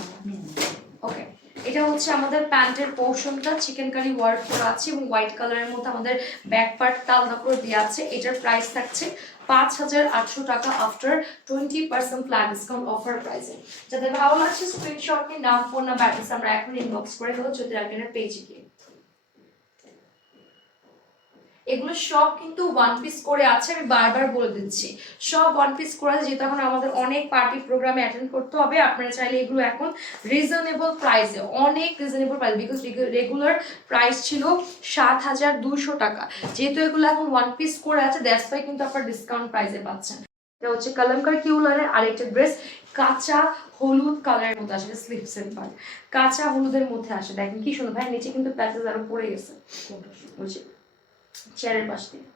ওকে, এটা হচ্ছে আমাদের প্যান্টের পোর্শনটা, চিকেন কারি ওয়ার্ক করা আছে এবং হোয়াইট কালারের মধ্যে আমাদের ব্যাক পার্টটা আলাদা করে দেওয়া আছে। এটার প্রাইস থাকছে ৫,৮০০ টাকা আফটার 20% ফ্ল্যাট ডিসকাউন্ট অফার প্রাইসে। যাদের ভালো লাগছে স্ক্রিনশট নিয়ে নাম, ফোন নাম্বার, অ্যাড্রেস আমরা এখন ইনবক্স করে দেবো চৈতি রাঙ্গিনার পেজে গিয়ে। এগুলো সব কিন্তু ওয়ান পিস করে আছে, আমি বারবার বলে দিচ্ছি সব ওয়ান পিস করে আছে, যেহেতু এখন আমাদের অনেক পার্টি প্রোগ্রামে অ্যাটেন্ড করতে হবে। আপনারা চাইলে এগুলো এখন রিজনেবল প্রাইসে, অনেক reasonable price, because regular price ছিল ৭,২০০ টাকা, যেহেতু এগুলো এখন ওয়ান পিস করে আছে দ্যাটস ওয়াই কিন্তু আপনারা ডিসকাউন্ট প্রাইসে পাচ্ছেন। এটা হচ্ছে কালামকারি কিউলারের আরেকটা ড্রেস, কাঁচা হলুদ কালারের মধ্যে আসে, স্লিভসের পার্ট কাঁচা হলুদের মধ্যে আসে, দেখেন কি সুন্দর ভাই, নিচে কিন্তু প্যাচেস আরো পড়ে গেছে বুঝছি চেয়ারের পাশ দিয়ে।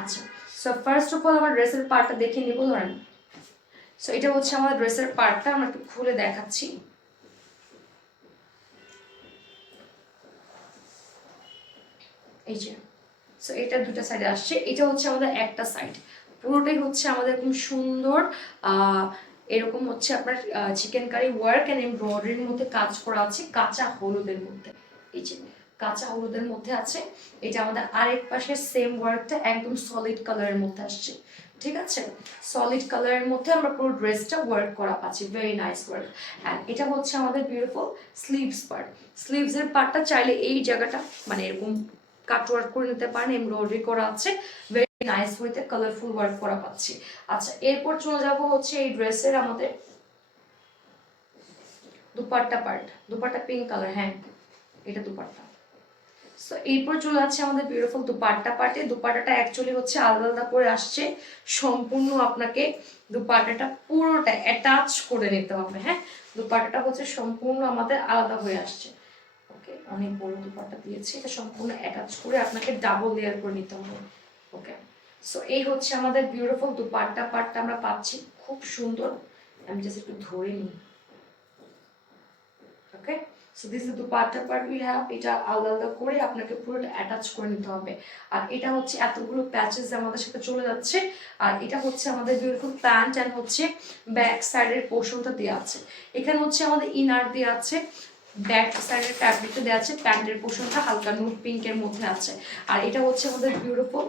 আচ্ছা, সো ফার্স্ট অফ অল আমার ড্রেসের পার্টটা দেখে নিব, ধরেন। সো এটা হচ্ছে আমার ড্রেসের পার্টটা, আমরা একটু খুলে দেখাচ্ছি। এই যে সো এটা দুটো সাইডে আসছে, এটা হচ্ছে আমাদের একটা সাইড, পুরোটাই হচ্ছে আমাদের খুব সুন্দর এরকম হচ্ছে আপনার চিকেন কারি ওয়ার্ক এন্ড এমব্রয়ডারির মধ্যে কাজ করা আছে কাঁচা হলুদের মধ্যে। এই যে কাঁচা হলুদের মধ্যে আছে, এটা আমাদের আরেক পাশে সেম ওয়ার্কটা একদম সলিড কালারের মধ্যে আসছে, ঠিক আছে? সলিড কালারের মধ্যে আমরা পুরো ড্রেসটা ওয়ার্ক করা পাচ্ছি, ভেরি নাইস ওয়ার্ক। অ্যান্ড এটা হচ্ছে আমাদের বিউটিফুল স্লিভস পার্ট, স্লিভসের পার্টটা চাইলে এই জায়গাটা মানে এরকম কাট ওয়ার্ক করে নিতে পারেন, এমব্রয়ডারি করা আছে, ভেরি নাইস ওয়েতে কালারফুল ওয়ার্ক করা পাচ্ছি। আচ্ছা এরপর চলে যাব হচ্ছে এই ড্রেসের আমাদের dupatta part, dupatta pink colour, হ্যাঁ এটা দুপাট্টা। সো এরপর চলে যাচ্ছে আমাদের বিউটিফুল দুপাট্টা পার্টে। দুপাট্টাটা অ্যাকচুয়ালি হচ্ছে আলাদা আলাদা করে আসছে, সম্পূর্ণ আপনাকে দুপাট্টাটা পুরোটা অ্যাটাচ করে নিতে হবে। হ্যাঁ দুপাট্টাটা হচ্ছে সম্পূর্ণ আমাদের আলাদা হয়ে আসছে। ওকে অনেক বড় দুপাট্টা দিয়েছি, এটা সম্পূর্ণ অ্যাটাচ করে আপনাকে ডাবল লেয়ার করে নিতে হবে। ওকে সো এই হচ্ছে আমাদের বিউটিফুল দুপাট্টা পার্টটা আমরা পাচ্ছি, খুব সুন্দর। আমি জাস্ট একটু ধরে নিই। Okay so this is dupatta part we have, এটা আলাদা আলাদা করে আপনাকে পুরোটা অ্যাটাচ করে নিতে হবে। আর এটা হচ্ছে এতগুলো প্যাচেস আমাদের সাথে চলে যাচ্ছে। আর এটা হচ্ছে আমাদের বিউটিফুল প্যান্ট অ্যান্ড হচ্ছে ব্যাক সাইডের পোর্শনটা দেওয়া আছে। এখানে হচ্ছে আমাদের ইনার দেওয়া আছে, ব্যাক সাইডের ফ্যাব্রিকটা দেওয়া আছে, প্যান্টের পোর্শনটা হালকা নুড পিঙ্কের মধ্যে আছে। আর এটা হচ্ছে আমাদের বিউটিফুল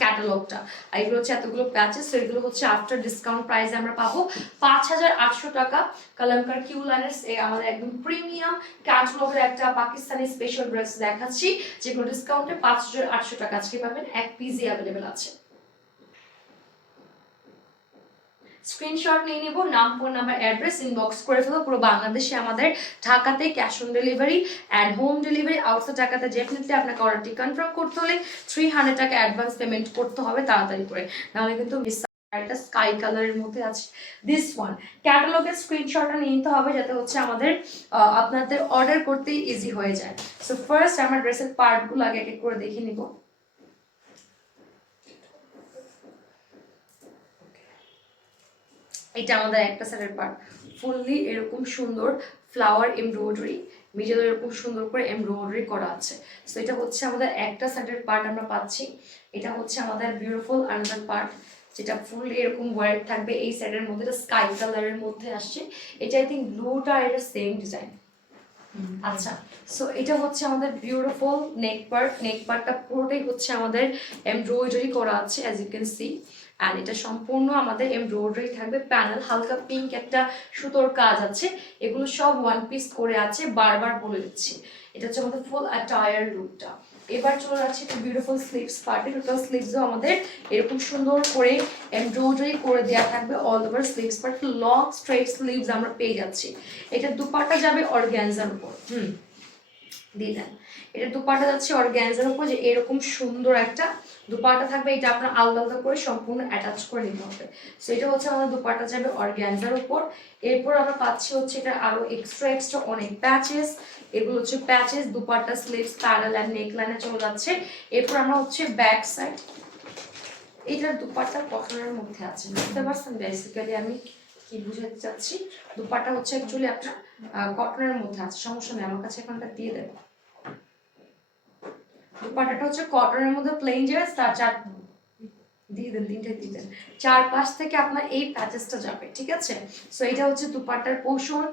ক্যাটালগটা। আর এগুলো হচ্ছে এতগুলো প্যাচেস, তো এগুলো হচ্ছে আফটার ডিসকাউন্ট প্রাইসে আমরা পাবো 5,800 টাকা। কালামকার কিউ লাইনের আমাদের একদম প্রিমিয়াম ক্যাটালগের একটা পাকিস্তানি স্পেশাল ড্রেস দেখাচ্ছি, যেগুলো ডিসকাউন্টে 5,800 টাকা আজকে পাবেন, এক পিসই অ্যাভেলেবেল আছে। স্ক্রিনশট নিয়ে নিব, নাম ফোন নাম্বার অ্যাড্রেস ইনবক্স করে ফেলবো। পুরো বাংলাদেশে আমাদের ঢাকাতে cash on delivery and home delivery. Outside ঢাকাতে ডেফিনেটলি আপনাকে অর্ডারটি কনফার্ম করতে হলে 300 টাকা অ্যাডভান্স পেমেন্ট করতে হবে তাড়াতাড়ি করে, নাহলে কিন্তু মিস। একটা স্কাই কালারের মধ্যে আছে দিস ওয়ান। ক্যাটালগের স্ক্রিনশটটা নিয়ে নিতে হবে, যাতে হচ্ছে আমাদের আপনাদের অর্ডার করতেই ইজি হয়ে যায়। সো ফার্স্ট আমার ড্রেসের পার্টগুলো আগে এক এক করে দেখে নিব। এটা আমাদের একটা সাইডের পার্ট, ফুললি এরকম সুন্দর ফ্লাওয়ার এমব্রয়ডারি, মিডলে এরকম সুন্দর করে এমব্রয়ডারি করা আছে। সো এটা হচ্ছে আমাদের একটা সাইডের পার্ট আমরা পাচ্ছি। এটা হচ্ছে আমাদের বিউটিফুল আনাদার পার্ট, যেটা ফুল এরকম ওয়ার্ক থাকবে এই সাইডের মধ্যে, এটা স্কাই কালারের মধ্যে আসছে। এটা আই থিঙ্ক ব্লুটা এটা সেম ডিজাইন। আচ্ছা সো এটা হচ্ছে আমাদের বিউটিফুল নেক পার্ট। নেক পার্টটা পুরোটাই হচ্ছে আমাদের এমব্রয়ডারি করা আছে অ্যাজ ইউ ক্যান সি। আর এটা সম্পূর্ণ আমাদের এমব্রয়ডারি থাকবে, প্যানেল হালকা পিঙ্ক একটা সুতোর কাজ আছে, এগুলো সব ওয়ান পিস করে আছে, বারবার বলে দিচ্ছি। এটা হচ্ছে আমাদের ফুল অ্যাটায়ার লুকটা। এবার চলে যাচ্ছে একটা বিউটিফুল স্লিভস পার্টে। টোটাল স্লিভসও আমাদের এরকম সুন্দর করে এমব্রয়ডারি করে দেওয়া থাকবে all over sleeves part, long straight sleeves আমরা পেয়ে যাচ্ছি। এটা দুপাট্টা যাবে অর্গানজার উপর, দিয়ে দেন। এটা দুপাট্টা যাচ্ছে অর্গানজার উপর, যে এরকম সুন্দর একটা দুপাট্টা থাকবে, এটা আপনার আলাদা আলাদা করে সম্পূর্ণ অ্যাটাচ করে নিতে হবে। সো এটা হচ্ছে আমাদের দুপাট্টা যাবে অর্গানজার উপর। এরপর আমরা পাচ্ছি হচ্ছে এটা আরো এক্সট্রা অনেক প্যাচেস, এগুলো হচ্ছে patches, dupatta sleeves panel and neck লাইনে চলে যাচ্ছে। এরপর আমরা হচ্ছে ব্যাক সাইড, এটার দুপাট্টা কটনের মধ্যে আছে, বুঝতে পারছেন বেসিক্যালি আমি কি বুঝাতে চাচ্ছি। দুপাট্টা হচ্ছে অ্যাকচুয়ালি আপনার কটনের মধ্যে আছে, সমস্যা নেই, আমার কাছে এখানটা দিয়ে দেবো। দুপাট্টাটা হচ্ছে কটনের মধ্যে প্লেন যে তার চার দিয়ে দেন, তিনটে দিয়ে দেন, চারপাশ থেকে আপনার এই প্যাচেসটা যাবে, ঠিক আছে। সো এটা হচ্ছে দুপাট্টার পোর্শন,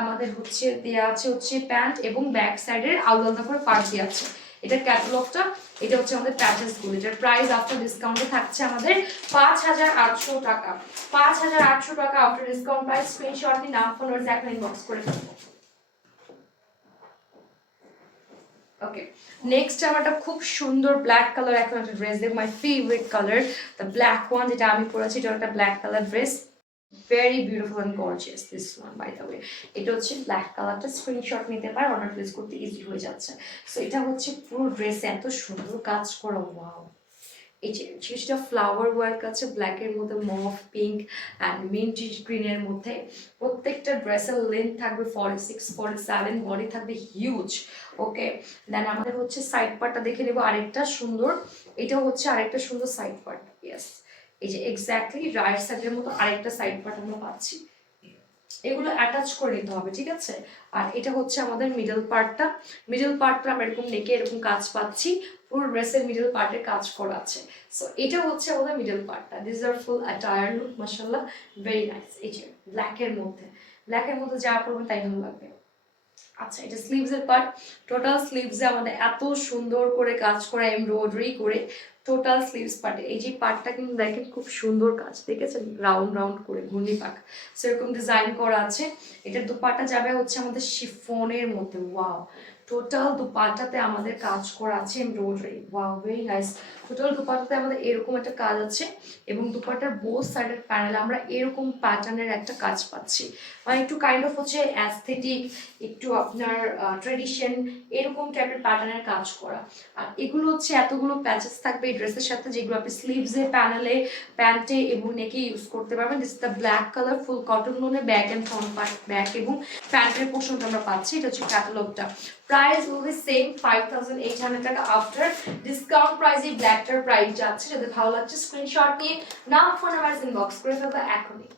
আমাদের হচ্ছে দেয়া আছে হচ্ছে প্যান্ট এবং ব্যাক সাইডের আলাদা আলাদা করে পার্ট দেওয়া আছে। এটা ক্যাটালগটা, এটা হচ্ছে আমাদের প্যাচেস গুলো, এটার প্রাইস আফটার ডিসকাউন্টে থাকছে আমাদের 5,800 টাকা। 5,800 টাকা আফটার ডিসকাউন্ট প্রাইস। স্ক্রিনশট নিয়ে নাম ফোন নাম্বার এখন ইনবক্স করে ফেলবো। ওকে নেক্সট আমার একটা খুব সুন্দর ব্ল্যাক কালার এখন একটা ড্রেস দেখ, my favourite colour the black one, যেটা আমি পরেছি, এটা একটা black colour dress, very beautiful and gorgeous this one by the way. এটা হচ্ছে ব্ল্যাক কালারটা, স্ক্রিনশট নিতে পারে, অর্ডার প্লেস করতে ইজি হয়ে যাচ্ছে। সো এটা হচ্ছে পুরো ড্রেসে এত সুন্দর কাজ করা, ওয়াও। এই যে জিনিসটা ফ্লাওয়ার ওয়ার্ক আছে ব্ল্যাকের মধ্যে, মভ পিঙ্ক অ্যান্ড মিন্টি গ্রিনের মধ্যে। প্রত্যেকটা ড্রেসের লেন্থ থাকবে 46 47, বডি থাকবে হিউজ। ওকে দেন আমাদের হচ্ছে সাইড পার্টটা দেখে নেবো, আরেকটা সুন্দর, এটাও হচ্ছে আরেকটা সুন্দর সাইড পার্ট। ইয়েস এই যে এক্স্যাক্টলি রাইট সাইডের মতো আরেকটা সাইড পার্ট আমরা পাচ্ছি, এগুলো অ্যাটাচ করে নিতে হবে, ঠিক আছে। আর এটা হচ্ছে আমাদের মিডল পার্টটা। মিডল পার্টটা আমরা এরকম নেকে এরকম কাজ পাচ্ছি, পুরো ড্রেসের মিডল পার্টের কাজ করা আছে। সো এটা হচ্ছে আমাদের মিডল পার্টটা, this are full attire look, মাশাআল্লাহ ভেরি নাইস। এই যে ব্ল্যাকের মধ্যে যা পড়বে তাই ভালো লাগবে। আচ্ছা এটা স্লিভস এর পার্ট, টোটাল স্লিভসে আমাদের এত সুন্দর করে কাজ করা এমব্রয়ডারি করে টোটাল স্লিভস পার্ট। এই যে পার্টটা কিন্তু দেখেন খুব সুন্দর কাজ, দেখেছেন রাউন্ড রাউন্ড করে ঘূর্ণি পাক সেরকম ডিজাইন করা আছে। এটার দুপাট্টা যাবে হচ্ছে আমাদের শিফনের মধ্যে। ওয়াও, টোটাল দুপাট্টাতে আমাদের কাজ করা আছে embroidery. Wow, very nice. Total দুপাট্টাতে আমাদের এরকম একটা কাজ আছে এবং দুপাট্টার বোথ সাইডের প্যানেলে আমরা এরকম প্যাটার্নের একটা কাজ পাচ্ছি, মানে একটু কাইন্ড অফ হচ্ছে অ্যাস্থেটিক, একটু আপনার ট্রেডিশন, এরকম টাইপের প্যাটার্নের কাজ করা। আর এগুলো হচ্ছে এতগুলো প্যাচেস থাকবে এই ড্রেসের সাথে, যেগুলো আপনি স্লিভসে, প্যানেলে, প্যান্টে এবং নেকে ইউজ করতে পারবেন। This is the black colour full cotton লোনে back and front part back এবং প্যান্টের পোর্শনটা আমরা পাচ্ছি। এটা হচ্ছে ক্যাটালগটা। প্রাইস উইল বি সেম 5800 টাকা আফটার ডিসকাউন্ট প্রাইস। এই ব্ল্যাকটার প্রাইস যাচ্ছে, যদি ভালো লাগছে স্ক্রিনশট নিয়ে নাম ফোন নাম্বার ইনবক্স করে ফেলবে এখনই।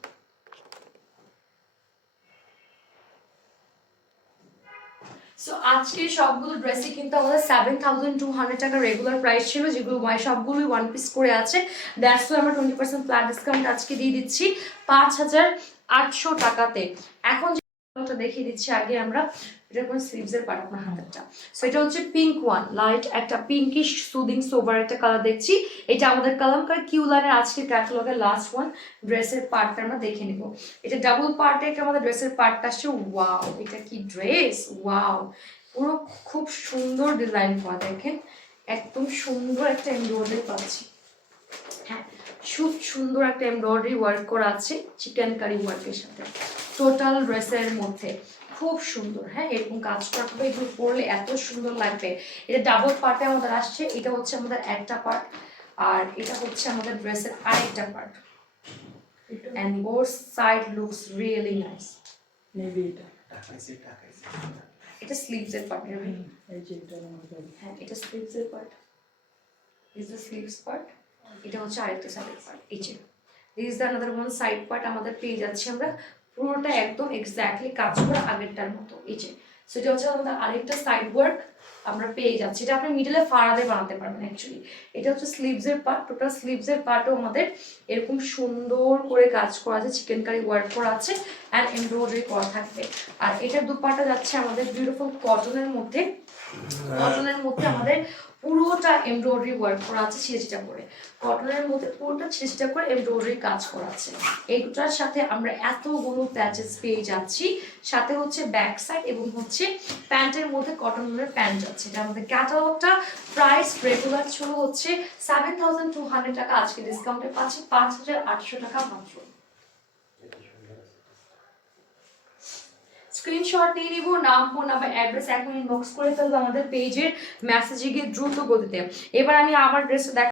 সো আজকে সবগুলো ড্রেসই কিন্তু আমাদের 7200 টাকা রেগুলার প্রাইস ছিল, যেগুলো সবগুলোই ওয়ান পিস করে আছে। দ্যাটস ওয়াই আমরা 20% ফ্ল্যাট ডিসকাউন্ট আজকে দিয়ে দিচ্ছি 5800 টাকাতে। এখন যে দেখিয়ে দিচ্ছি আগে আমরা, এটা কোন স্লিভসের পার্ট আপনার হাতেরটা। সো এটা হচ্ছে পিঙ্ক ওয়ান, লাইট একটা পিঙ্কিশ সুদিং সোবার একটা কালার দেখছি। এটা আমাদের কালামকার কিউ লাইনের আজকে ক্যাটালগের লাস্ট ওয়ান ড্রেসের পার্টটা আমরা দেখে নিব। এটা ডাবল পার্টে একটা আমাদের ড্রেসের পার্টটা আসছে। ওয়াও, এটা কি ড্রেস! ওয়াও, পুরো খুব সুন্দর ডিজাইন করা, দেখেন একদম সুন্দর একটা এমব্রয়ডারি পাচ্ছি। হ্যাঁ, খুব সুন্দর একটা এমব্রয়ডারি ওয়ার্ক করা আছে চিকেন কারি ওয়ার্কের সাথে টোটাল ড্রেসের মধ্যে, খুব সুন্দর। হ্যাঁ, এরকম কাজ করা হবে, এগুলো পরলে এত সুন্দর লাগবে। এটা ডাবল পার্টে আমাদের আসছে, এটা হচ্ছে আমাদের একটা পার্ট আর এটা হচ্ছে আমাদের ড্রেসের আরেকটা part. and both side looks really nice. Maybe এটা এটা স্লিভস এর পার্ট। এই যে এটা আমাদের হ্যাঁ, এটা স্লিভস এর part. This is sleeves part. এটা হচ্ছে আরেকটা সাইডের পার্ট। এই যে this is another one side part আমাদের পেয়ে যাচ্ছে আমরা, পুরোটা একদম এক্স্যাক্টলি কাজ করা আগেরটার মতো। এই যে সেটা হচ্ছে আমাদের আরেকটা সাইড ওয়ার্ক আমরা পেয়ে যাচ্ছি। এটা আপনি মিডলে ফাড়াতে বানাতে পারবেন অ্যাকচুয়ালি। এটা হচ্ছে স্লিভসের পার্ট, টোটাল স্লিভসের পার্টও আমাদের এরকম সুন্দর করে কাজ করা আছে, চিকেন কারি ওয়ার্ক করা আছে অ্যান্ড এমব্রয়ডারি করা থাকবে। আর এটার দুপাট্টা যাচ্ছে আমাদের বিউটিফুল কটনের মধ্যে। কটনের মধ্যে আমাদের পুরোটা এমব্রয়ডারি ওয়ার্ক করা আছে, ছিঁড়েছিটা করে কটনের মধ্যে পুরোটা ছিঁড়েছিটা করে এমব্রয়ডারি কাজ করা আছে। এইটার সাথে আমরা এতগুলো প্যাচেস পেয়ে যাচ্ছি, সাথে হচ্ছে ব্যাক সাইড এবং হচ্ছে প্যান্টের মধ্যে কটনের প্যান্ট যাচ্ছে। এটা আমাদের ক্যাটালগটা প্রাইস রেগুলার ছিল হচ্ছে 7200 টাকা, আজকে ডিসকাউন্টে পাচ্ছি 5800 টাকা মাত্র। স্ক্রিনশট নিয়ে নিব, নাম ফোন নাম্বার অ্যাড্রেস এখন ইনবক্স করে ফেলবো আমাদের পেজের মেসেজে গিয়ে দ্রুত গতিতে। এবার আমি আমার ড্রেসটা